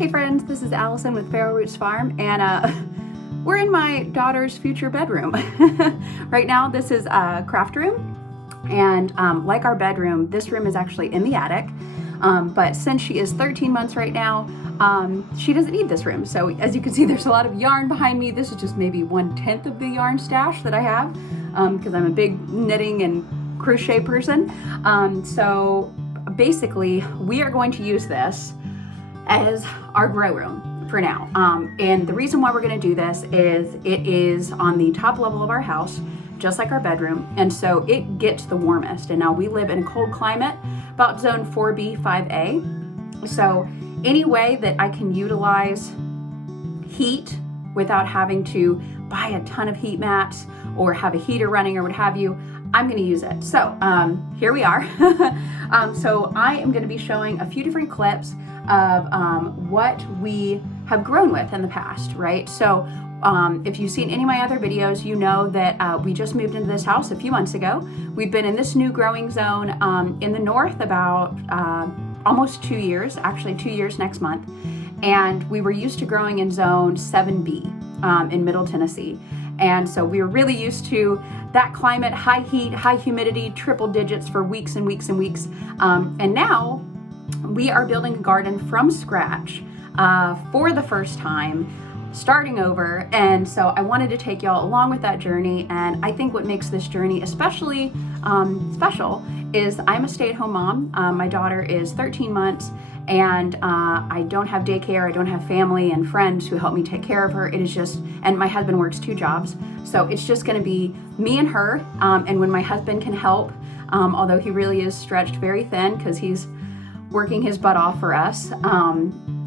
Hey friends, this is Allison with Farrow Roots Farm, and we're in my daughter's future bedroom. Right now, this is a craft room, and like our bedroom, this room is actually in the attic. But since she is 13 months right now, she doesn't need this room. So as you can see, there's a lot of yarn behind me. This is just maybe 1/10 of the yarn stash that I have, because I'm a big knitting and crochet person. So basically, we are going to use this as our grow room for now. And the reason why we're going to do this is it is on the top level of our house, just like our bedroom, and so it gets the warmest. And now we live in a cold climate, about zone 4B, 5A. So any way that I can utilize heat without having to buy a ton of heat mats or have a heater running or what have you, I'm going to use it. So here we are. So I am going to be showing a few different clips of what we have grown with in the past, right? So if you've seen any of my other videos, you know that we just moved into this house a few months ago. We've been in this new growing zone in the north about almost 2 years, actually 2 years next month. And we were used to growing in zone 7B in Middle Tennessee. And so we were really used to that climate, high heat, high humidity, triple digits for weeks and weeks and weeks. And now we are building a garden from scratch for the first time, starting over. And so I wanted to take y'all along with that journey. And I think what makes this journey especially special is I'm a stay-at-home mom. My daughter is 13 months, and I don't have daycare. I don't have family and friends who help me take care of her. It is just, and my husband works 2 jobs. So it's just gonna be me and her. And when my husband can help, although he really is stretched very thin because he's working his butt off for us,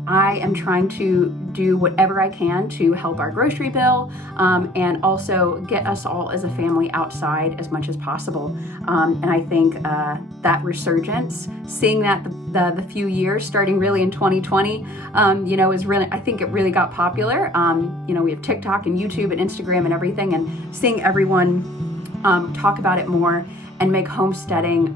I am trying to do whatever I can to help our grocery bill, and also get us all as a family outside as much as possible. And I think that resurgence, seeing that the few years starting really in 2020, is really, I think it really got popular. We have TikTok and YouTube and Instagram and everything, and seeing everyone talk about it more and make homesteading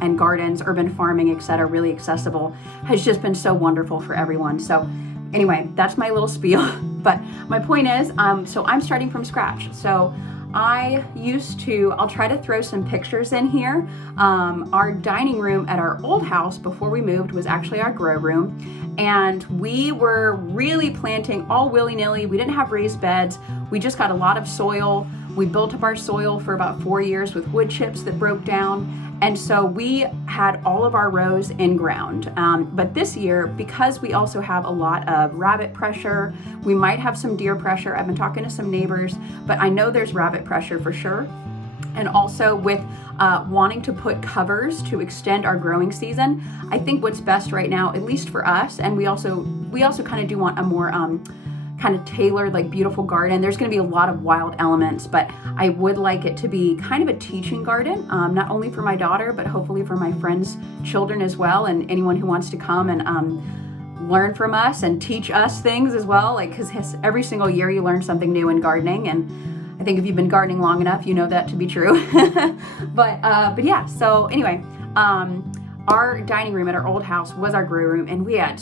and gardens, urban farming, etc., really accessible has just been so wonderful for everyone. So anyway, that's my little spiel. But my point is, so I'm starting from scratch. So I'll try to throw some pictures in here. Our dining room at our old house before we moved was actually our grow room. And we were really planting all willy-nilly. We didn't have raised beds. We just got a lot of soil. We built up our soil for about 4 years with wood chips that broke down. And so we had all of our rows in ground. But this year, because we also have a lot of rabbit pressure, we might have some deer pressure. I've been talking to some neighbors, but I know there's rabbit pressure for sure. And also with wanting to put covers to extend our growing season, I think what's best right now, at least for us, and we also kind of do want a more kind of tailored, like beautiful garden. There's going to be a lot of wild elements, but I would like it to be kind of a teaching garden, not only for my daughter, but hopefully for my friends' children as well, and anyone who wants to come and learn from us and teach us things as well. Like, because every single year you learn something new in gardening, and I think if you've been gardening long enough, you know that to be true. But yeah. So anyway, our dining room at our old house was our grow room, and we had,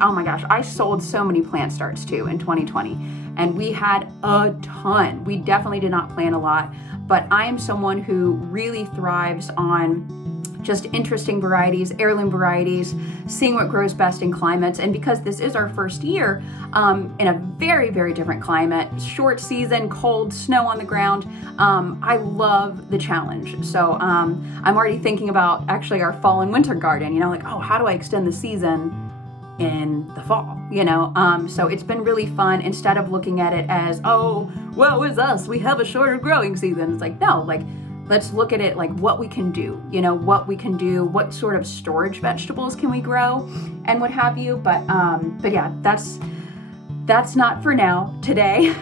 oh my gosh, I sold so many plant starts too in 2020, and we had a ton. We definitely did not plant a lot, but I am someone who really thrives on just interesting varieties, heirloom varieties, seeing what grows best in climates. And because this is our first year in a very, very different climate, short season, cold, snow on the ground, I love the challenge. So I'm already thinking about actually our fall and winter garden, like, oh, how do I extend the season in the fall, so it's been really fun. Instead of looking at it as, oh, woe is us, we have a shorter growing season. It's like, no, like, let's look at it like what we can do, what sort of storage vegetables can we grow and what have you. But yeah, that's not for now today.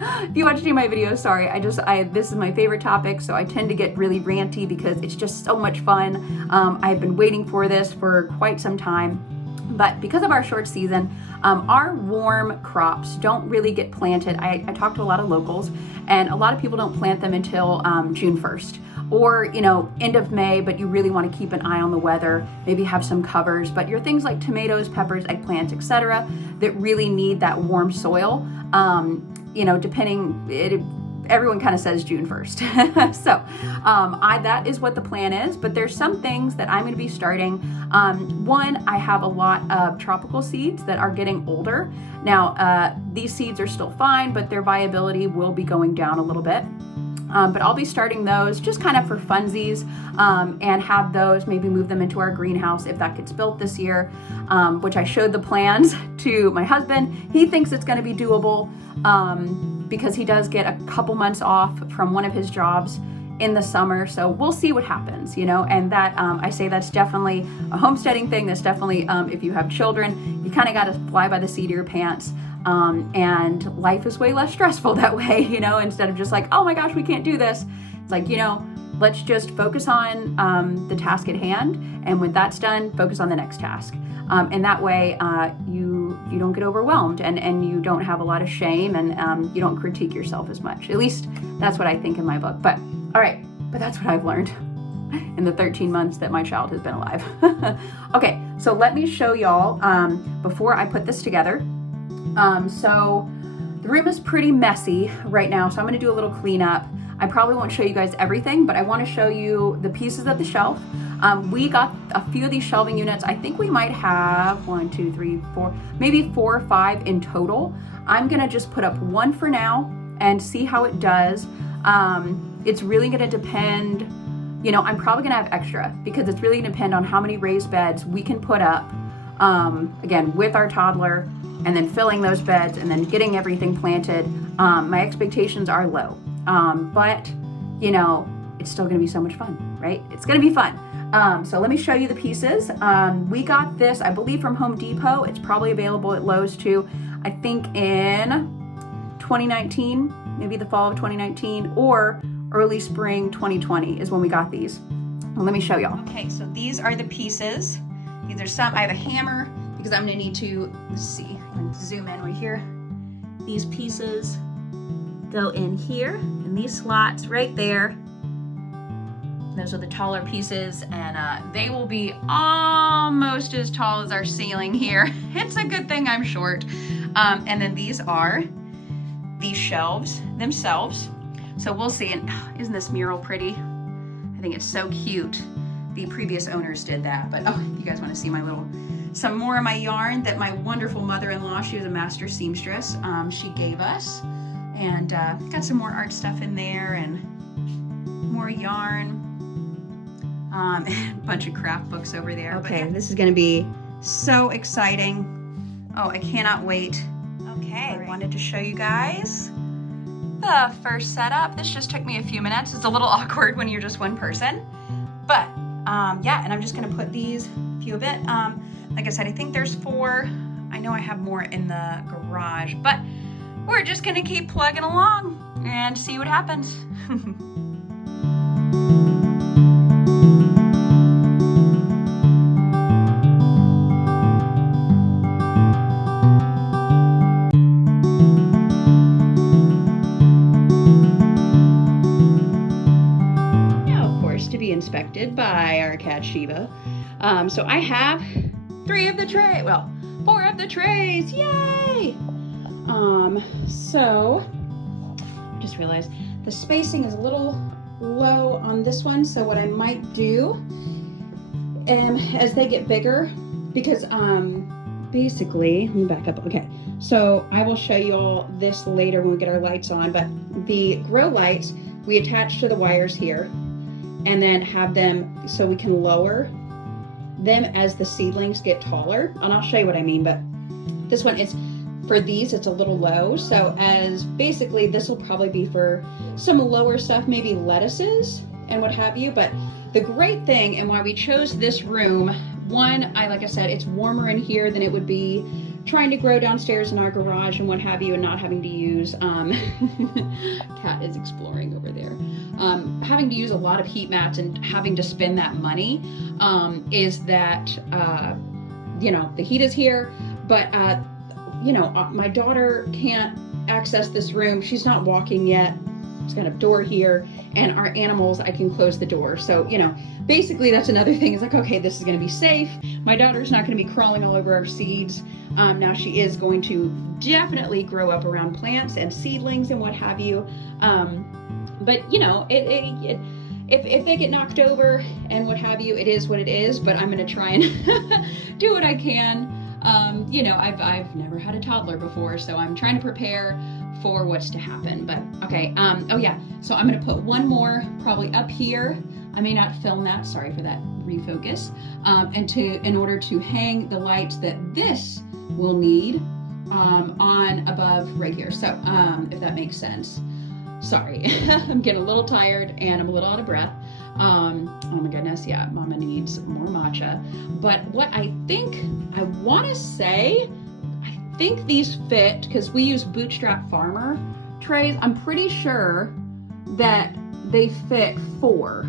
If you watch any of my videos, sorry, this is my favorite topic, so I tend to get really ranty because it's just so much fun. I've been waiting for this for quite some time. But because of our short season, our warm crops don't really get planted. I talked to a lot of locals, and a lot of people don't plant them until June 1st or, you know, end of May, but you really want to keep an eye on the weather, maybe have some covers. But your things like tomatoes, peppers, eggplants, etc., that really need that warm soil, you know, everyone kind of says June 1st. So that is what the plan is, but there's some things that I'm going to be starting. One, I have a lot of tropical seeds that are getting older. Now, these seeds are still fine, but their viability will be going down a little bit. But I'll be starting those just kind of for funsies, and have those, maybe move them into our greenhouse if that gets built this year, which I showed the plans to my husband. He thinks it's going to be doable, because he does get a couple months off from one of his jobs in the summer. So we'll see what happens, you know, and that, I say that's definitely a homesteading thing. That's definitely, if you have children, you kind of got to fly by the seat of your pants. And life is way less stressful that way, you know, instead of just like, oh my gosh, we can't do this. It's like, you know, let's just focus on the task at hand. And when that's done, focus on the next task. And that way, you don't get overwhelmed, and you don't have a lot of shame, and you don't critique yourself as much. At least that's what I think in my book. But all right, but that's what I've learned in the 13 months that my child has been alive. Okay, so let me show y'all before I put this together. So the room is pretty messy right now, so I'm going to do a little cleanup. I probably won't show you guys everything, but I want to show you the pieces of the shelf. We got a few of these shelving units. I think we might have 1, 2, 3, 4, maybe 4 or 5 in total. I'm going to just put up one for now and see how it does. It's really going to depend, you know, I'm probably going to have extra, because it's really going to depend on how many raised beds we can put up, again, with our toddler, and then filling those beds and then getting everything planted. My expectations are low, but you know, it's still gonna be so much fun, right? It's gonna be fun. So let me show you the pieces. We got this, I believe, from Home Depot. It's probably available at Lowe's too. I think in 2019, maybe the fall of 2019 or early spring 2020 is when we got these. Well, let me show y'all. Okay, so these are the pieces. These are some, I have a hammer, because I'm gonna need to, let's see, I'm gonna zoom in right here. These pieces go in here, in these slots right there. Those are the taller pieces, and they will be almost as tall as our ceiling here. It's a good thing I'm short. And then these are these shelves themselves. So we'll see, and isn't this mural pretty? I think it's so cute. The previous owners did that, but oh, if you guys wanna see some more of my yarn that my wonderful mother-in-law, she was a master seamstress, she gave us, and got some more art stuff in there and more yarn, bunch of craft books over there. Okay, this is gonna be so exciting. Oh, I cannot wait. Okay, I wanted to show you guys the first setup. This just took me a few minutes. It's a little awkward when you're just one person, but yeah, and I'm just gonna put these, a few of it. Like I said, I think there's 4. I know I have more in the garage, but we're just gonna keep plugging along and see what happens. Now, of course, to be inspected by our cat Shiva. So I have 4 of the trays, yay! So I just realized the spacing is a little low on this one, so what I might do, as they get bigger, because basically, let me back up, okay, so I will show you all this later when we get our lights on, but the grow lights, we attach to the wires here, and then have them so we can lower them as the seedlings get taller, and I'll show you what I mean, but this one is, for these, it's a little low, so as basically this will probably be for some lower stuff, maybe lettuces and what have you, but the great thing and why we chose this room, one, like I said, it's warmer in here than it would be trying to grow downstairs in our garage and what have you, and not having to use, Cat is exploring over there, having to use a lot of heat mats and having to spend that money, is that, you know, the heat is here, but, you know, my daughter can't access this room. She's not walking yet. She's got a door here, and our animals, I can close the door. So, you know, basically that's another thing. It's like, okay, this is going to be safe. My daughter's not going to be crawling all over our seeds. Now she is going to definitely grow up around plants and seedlings and what have you. But you know, if they get knocked over and what have you, it is what it is. But I'm going to try and do what I can. You know, I've never had a toddler before, so I'm trying to prepare for what's to happen. But okay, oh yeah, so I'm gonna put one more probably up here. I may not film that, sorry for that refocus. In order to hang the lights that this will need on above right here. So if that makes sense. Sorry, I'm getting a little tired and I'm a little out of breath. Oh my goodness, yeah, Mama needs more matcha. But what I think I want to say, I think these fit, because we use Bootstrap Farmer trays. I'm pretty sure that they fit 4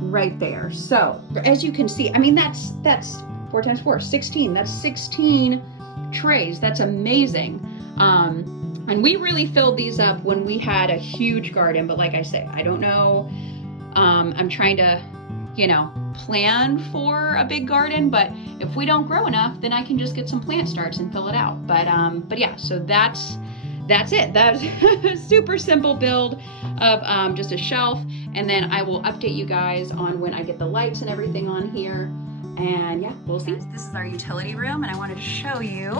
right there. So as you can see, I mean, that's 4 times 4, 16. That's 16 trays. That's amazing. And we really filled these up when we had a huge garden, but like I say, I don't know. I'm trying to, you know, plan for a big garden, but if we don't grow enough, then I can just get some plant starts and fill it out. But yeah, so that's it. That's a super simple build of just a shelf, and then I will update you guys on when I get the lights and everything on here. And yeah, we'll see. This is our utility room, and I wanted to show you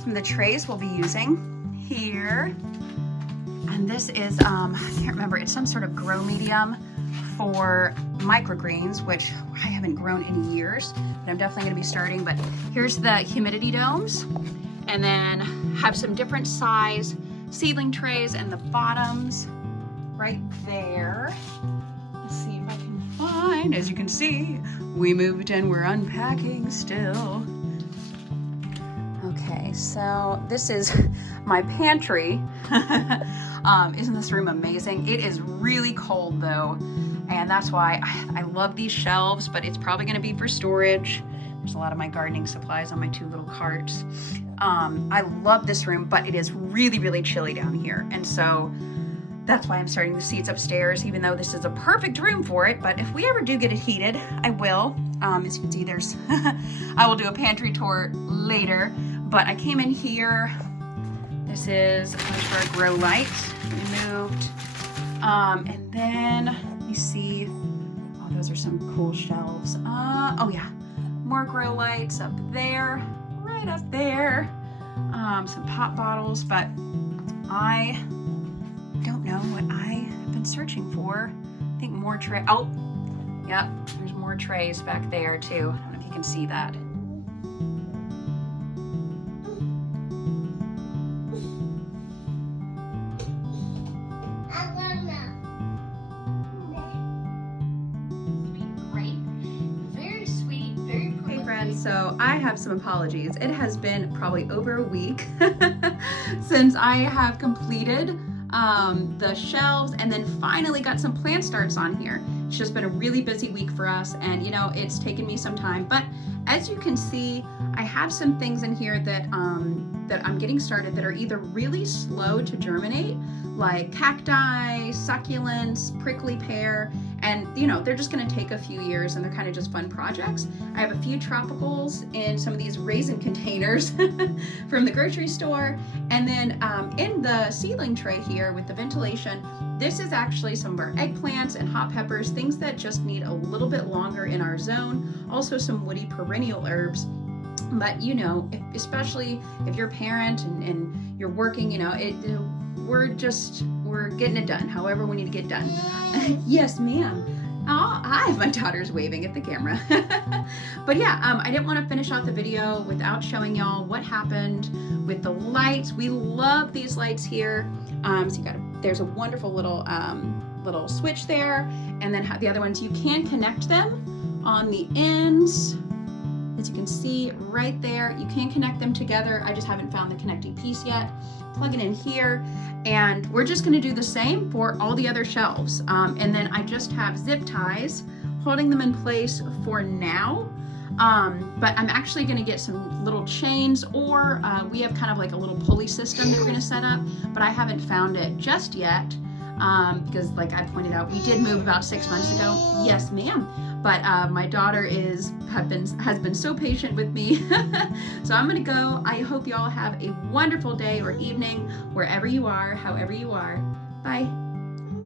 some of the trays we'll be using here. And this is, I can't remember, it's some sort of grow medium for microgreens, which I haven't grown in years, but I'm definitely gonna be starting. But here's the humidity domes, and then have some different size seedling trays and the bottoms right there. Let's see if I can find, as you can see, we moved and we're unpacking still. Okay, so this is my pantry. Isn't this room amazing? It is really cold though, and that's why I love these shelves, but it's probably gonna be for storage. There's a lot of my gardening supplies on my 2 little carts. I love this room, but it is really, really chilly down here. And so that's why I'm starting the seats upstairs, even though this is a perfect room for it. But if we ever do get it heated, I will. As you can see, there's, I will do a pantry tour later. But I came in here. This is a bunch of our grow lights removed. And then you see, oh, those are some cool shelves. Oh yeah, more grow lights up there, right up there. Some pop bottles, but I don't know what I have been searching for. I think more tray. Oh, yep, there's more trays back there too. I don't know if you can see that. So I have some apologies. It has been probably over a week since I have completed the shelves and then finally got some plant starts on here. It's just been a really busy week for us, and you know, it's taken me some time, but as you can see, I have some things in here that that I'm getting started that are either really slow to germinate, like cacti, succulents, prickly pear, and you know, they're just gonna take a few years and they're kind of just fun projects. I have a few tropicals in some of these raisin containers from the grocery store. And then in the seedling tray here with the ventilation, this is actually some of our eggplants and hot peppers, things that just need a little bit longer in our zone. Also some woody perennial herbs. But you know, especially if you're a parent and you're working, you know, we're getting it done however we need to get done. Yes, ma'am. Oh, hi, my daughter's waving at the camera. But yeah, I didn't want to finish out the video without showing y'all what happened with the lights. We love these lights here. So there's a wonderful little switch there, and then the other ones, you can connect them on the ends. As you can see right there, you can connect them together. I just haven't found the connecting piece yet. Plug it in here, and we're just gonna do the same for all the other shelves. And then I just have zip ties holding them in place for now. But I'm actually gonna get some little chains, or we have kind of like a little pulley system that we're gonna set up, but I haven't found it just yet. because like I pointed out, we did move about 6 months ago. Yes, ma'am. But my daughter has been so patient with me. So I'm gonna go. I hope you all have a wonderful day or evening, wherever you are, however you are. Bye.